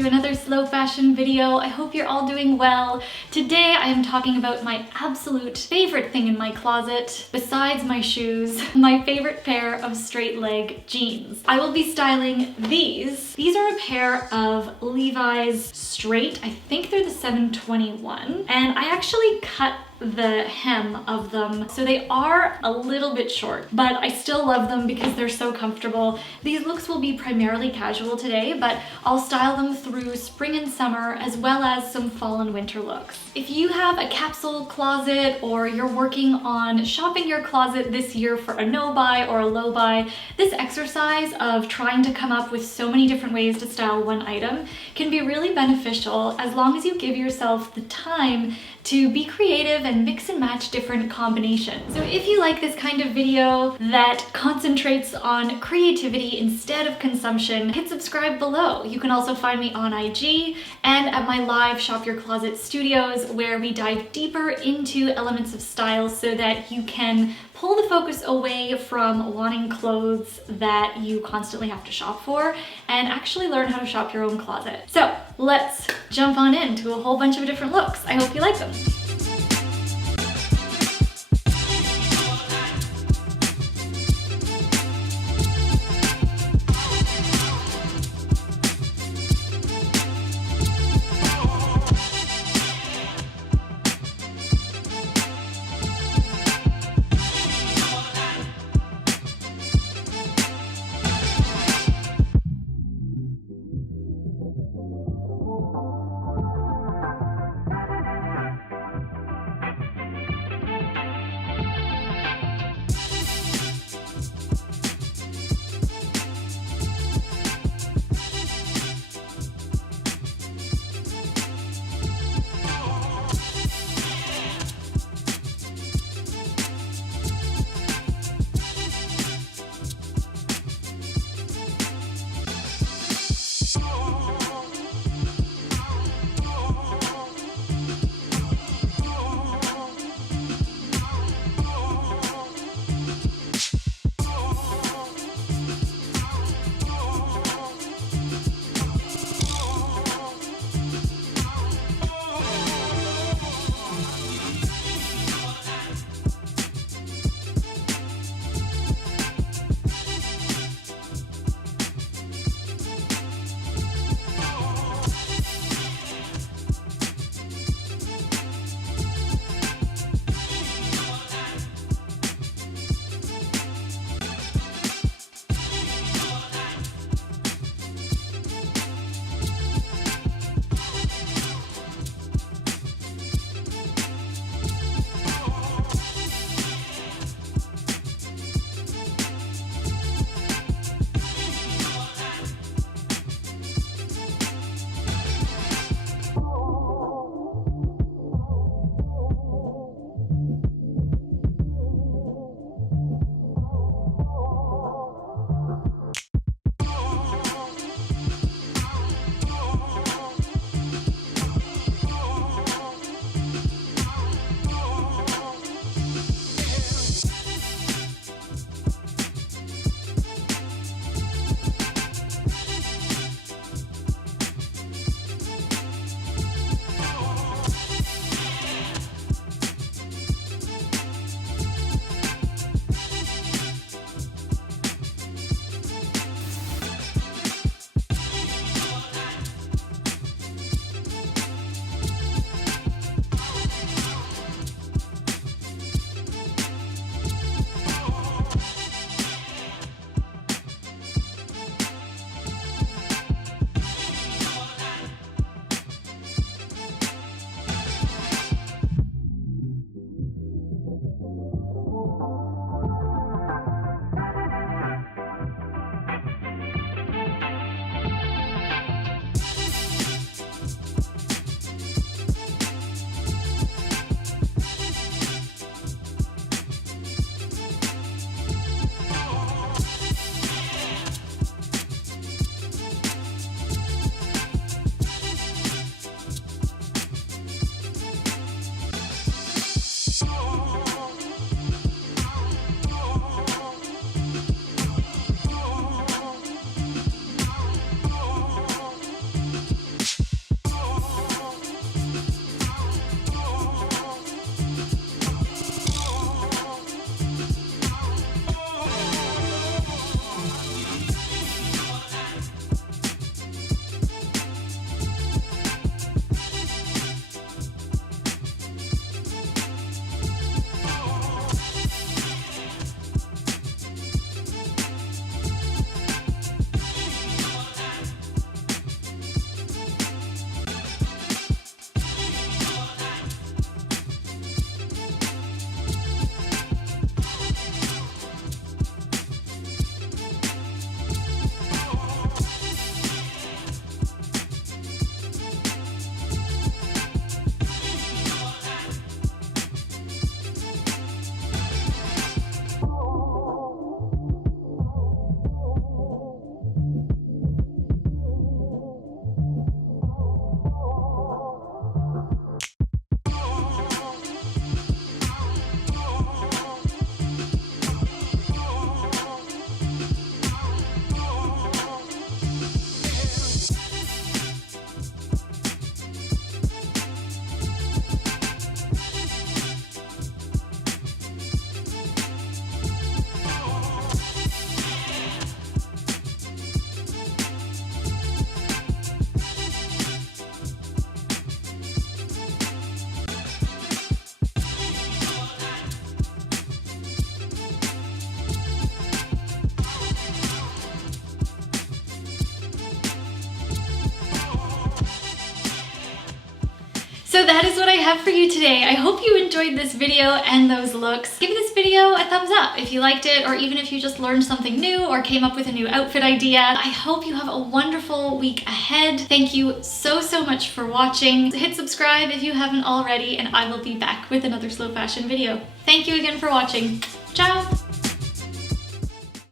to another slow fashion video. I hope you're all doing well. Today I am talking about my absolute favorite thing in my closet, besides my shoes, my favorite pair of straight leg jeans. I will be styling these. These are a pair of Levi's straight, I think they're the 721, and I actually cut the hem of them, so they are a little bit short, but I still love them because they're so comfortable. These looks will be primarily casual today, but I'll style them through spring and summer as well as some fall and winter looks. If you have a capsule closet or you're working on shopping your closet this year for a no buy or a low buy, this exercise of trying to come up with so many different ways to style one item can be really beneficial as long as you give yourself the time to be creative and mix and match different combinations. So if you like this kind of video that concentrates on creativity instead of consumption, hit subscribe below. You can also find me on IG and at my live Shop Your Closet studios where we dive deeper into elements of style so that you can pull the focus away from wanting clothes that you constantly have to shop for and actually learn how to shop your own closet. So let's jump on into a whole bunch of different looks. I hope you like them. So that is what I have for you today. I hope you enjoyed this video and those looks. Give this video a thumbs up if you liked it, or even if you just learned something new or came up with a new outfit idea. I hope you have a wonderful week ahead. Thank you so much for watching. Hit subscribe if you haven't already, and I will be back with another slow fashion video. Thank you again for watching. Ciao!